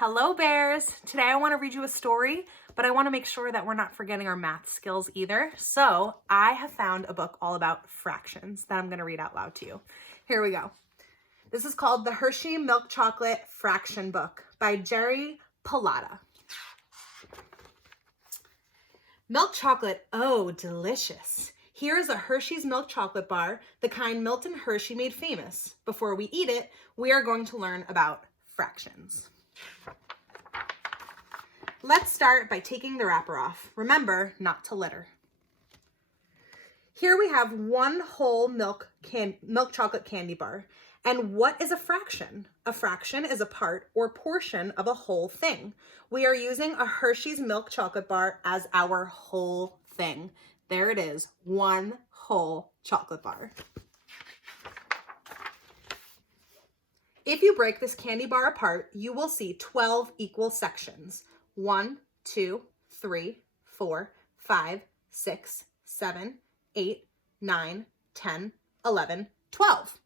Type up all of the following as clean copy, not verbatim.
Hello bears! Today I want to read you a story, but I want to make sure that we're not forgetting our math skills either. So I have found a book all about fractions that I'm going to read out loud to you. Here we go. This is called The Hershey Milk Chocolate Fraction Book by Jerry Pallotta. Milk chocolate, oh delicious. Here is a Hershey's milk chocolate bar, the kind Milton Hershey made famous. Before we eat it, we are going to learn about fractions. Let's start by taking the wrapper off. Remember not to litter. Here we have one whole milk chocolate candy bar. And what is a fraction? A fraction is a part or portion of a whole thing. We are using a Hershey's milk chocolate bar as our whole thing. There it is, one whole chocolate bar. If you break this candy bar apart, you will see 12 equal sections. 1, 2, 3, 4, 5, 6, 7, 8, 9, 10, 11, 12.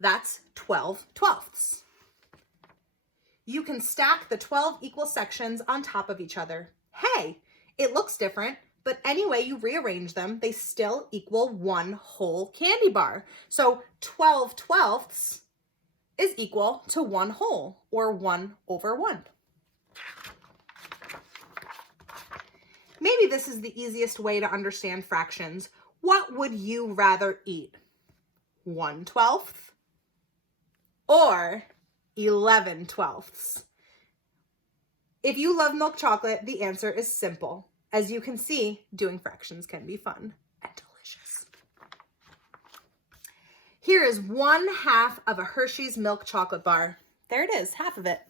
That's 12 twelfths. You can stack the 12 equal sections on top of each other. Hey, it looks different, but any way you rearrange them, they still equal one whole candy bar. So 12 twelfths is equal to one whole, or 1/1. Maybe this is the easiest way to understand fractions. What would you rather eat? 1/12 or 11 twelfths? If you love milk chocolate, the answer is simple. As you can see, doing fractions can be fun and delicious. Here is 1/2 of a Hershey's milk chocolate bar. There it is, half of it,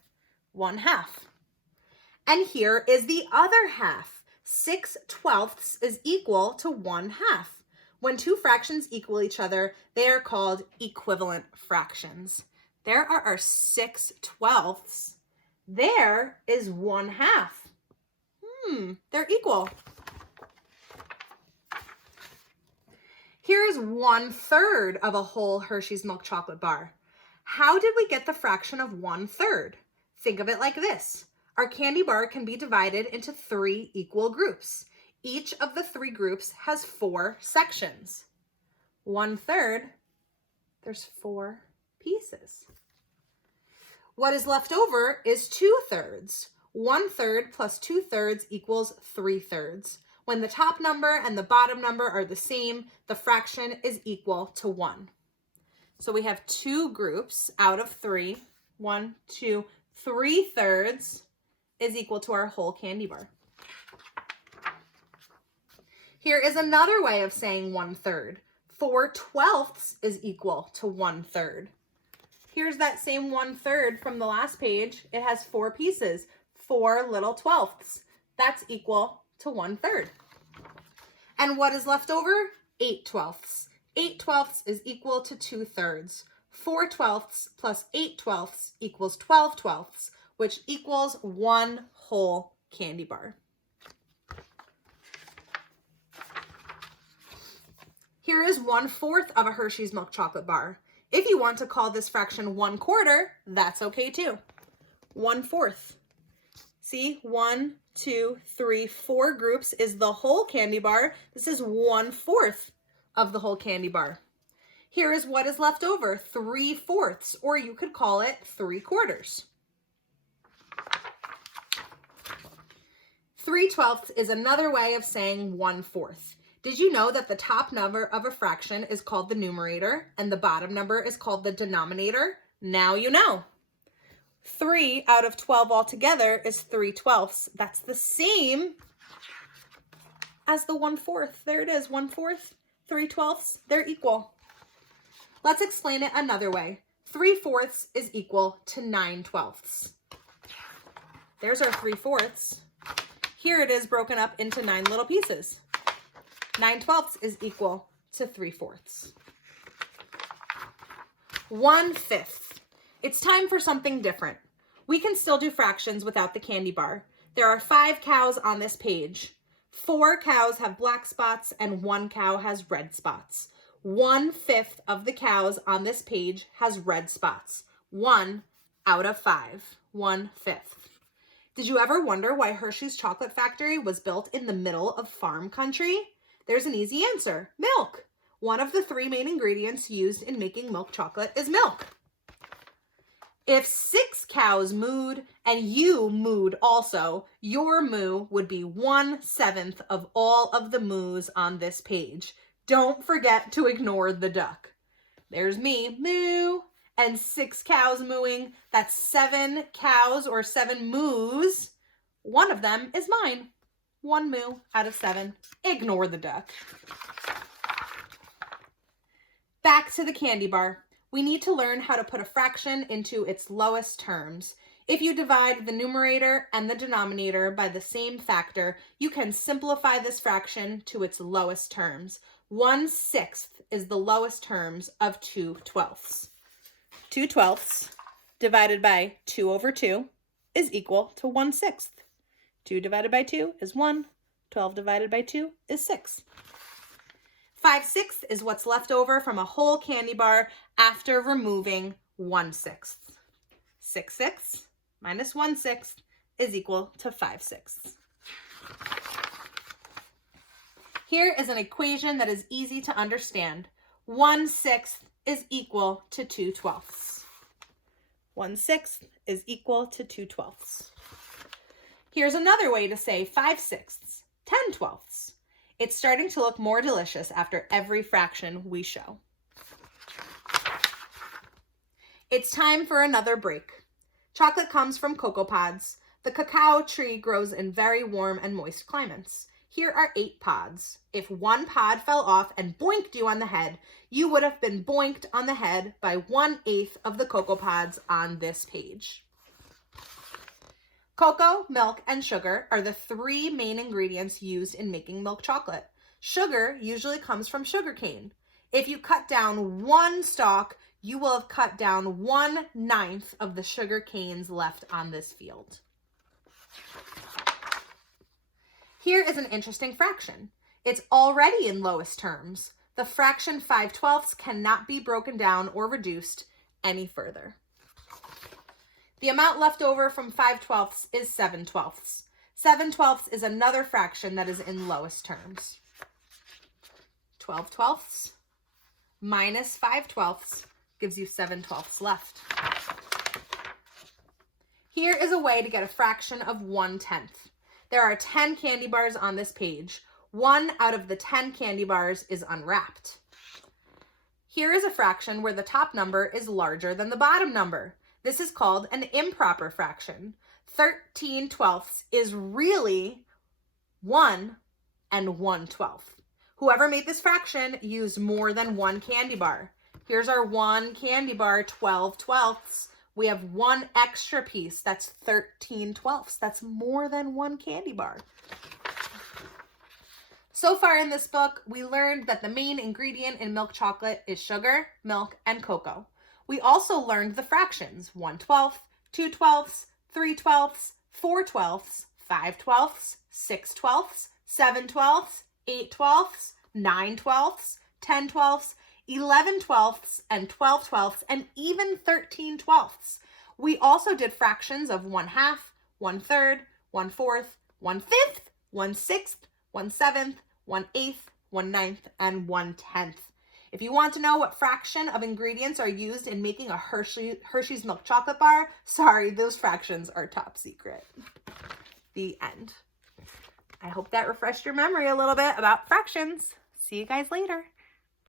1/2. And here is the other half. 6 twelfths is equal to 1/2. When two fractions equal each other, they are called equivalent fractions. There are our 6 twelfths. There is 1/2. They're equal. Here is 1/3 of a whole Hershey's milk chocolate bar. How did we get the fraction of 1/3? Think of it like this. Our candy bar can be divided into 3 equal groups. Each of the 3 groups has 4 sections. 1/3, there's 4 pieces. What is left over is 2/3. 1/3 plus 2/3 equals 3/3. When the top number and the bottom number are the same, the fraction is equal to 1. So we have 2 groups out of 3. 1, 2, 3/3 is equal to our whole candy bar. Here is another way of saying 1/3. 4 twelfths is equal to 1/3. Here's that same 1/3 from the last page. It has 4 pieces, 4 little twelfths. That's equal to 1/3. And what is left over? 8 twelfths. 8 twelfths is equal to 2/3. 4 twelfths plus 8 twelfths equals 12 twelfths, which equals one whole candy bar. Here is 1/4 of a Hershey's milk chocolate bar. If you want to call this fraction 1/4, that's okay too. 1/4. See, 1, 2, 3, 4 groups is the whole candy bar. This is 1/4 of the whole candy bar. Here is what is left over, 3/4, or you could call it 3/4. 3/12 is another way of saying 1/4. Did you know that the top number of a fraction is called the numerator and the bottom number is called the denominator? Now you know. 3 out of 12 altogether is 3/12. That's the same as the 1/4. There it is, 1/4, 3/12. They're equal. Let's explain it another way. 3/4 is equal to 9/12. There's our 3/4. Here it is broken up into 9 little pieces. 9/12 is equal to 3/4. 1/5. It's time for something different. We can still do fractions without the candy bar. There are 5 cows on this page. 4 cows have black spots and 1 cow has red spots. 1/5 of the cows on this page has red spots. 1 out of 5, 1/5. Did you ever wonder why Hershey's chocolate factory was built in the middle of farm country? There's an easy answer: milk. One of the 3 main ingredients used in making milk chocolate is milk. If 6 cows mooed and you mooed also, your moo would be 1/7 of all of the moos on this page. Don't forget to ignore the duck. There's me, moo, and 6 cows mooing. That's 7 cows or 7 moos. One of them is mine. 1 moo out of 7. Ignore the duck. Back to the candy bar. We need to learn how to put a fraction into its lowest terms. If you divide the numerator and the denominator by the same factor, you can simplify this fraction to its lowest terms. 1/6 is the lowest terms of 2/12. 2/12 divided by 2 over 2 is equal to 1/6. 2 divided by 2 is 1. 12 divided by 2 is 6. 5/6 is what's left over from a whole candy bar after removing 1/6. 6/6 minus 1/6 is equal to 5/6. Here is an equation that is easy to understand. 1/6 is equal to 2/12. 1/6 is equal to 2/12. Here's another way to say 5/6, 10/12. It's starting to look more delicious after every fraction we show. It's time for another break. Chocolate comes from cocoa pods. The cacao tree grows in very warm and moist climates. Here are 8 pods. If 1 pod fell off and boinked you on the head, you would have been boinked on the head by 1/8 of the cocoa pods on this page. Cocoa, milk, and sugar are the 3 main ingredients used in making milk chocolate. Sugar usually comes from sugar cane. If you cut down 1 stalk, you will have cut down 1/9 of the sugar canes left on this field. Here is an interesting fraction. It's already in lowest terms. The fraction 5/12 cannot be broken down or reduced any further. The amount left over from 5/12 is 7/12. 7/12 is another fraction that is in lowest terms. 12/12 minus 5/12 gives you 7/12 left. Here is a way to get a fraction of 1/10. There are 10 candy bars on this page. 1 out of the 10 candy bars is unwrapped. Here is a fraction where the top number is larger than the bottom number. This is called an improper fraction. 13/12 is really 1 and 1/12. Whoever made this fraction used more than 1 candy bar. Here's our 1 candy bar, 12/12. We have 1 extra piece. That's 13/12. That's more than 1 candy bar. So far in this book, we learned that the main ingredient in milk chocolate is sugar, milk, and cocoa. We also learned the fractions: 1/12, 2/12, 3/12, 4/12, 5/12, 6/12, 7/12, 8/12, 9/12, 10/12, 11/12, and 12/12, and even 13/12. We also did fractions of 1/2, 1/3, 1/4, 1/5, 1/6, 1/7, 1/8, 1/9, and 1/10. If you want to know what fraction of ingredients are used in making a Hershey's milk chocolate bar, sorry, those fractions are top secret. The end. I hope that refreshed your memory a little bit about fractions. See you guys later.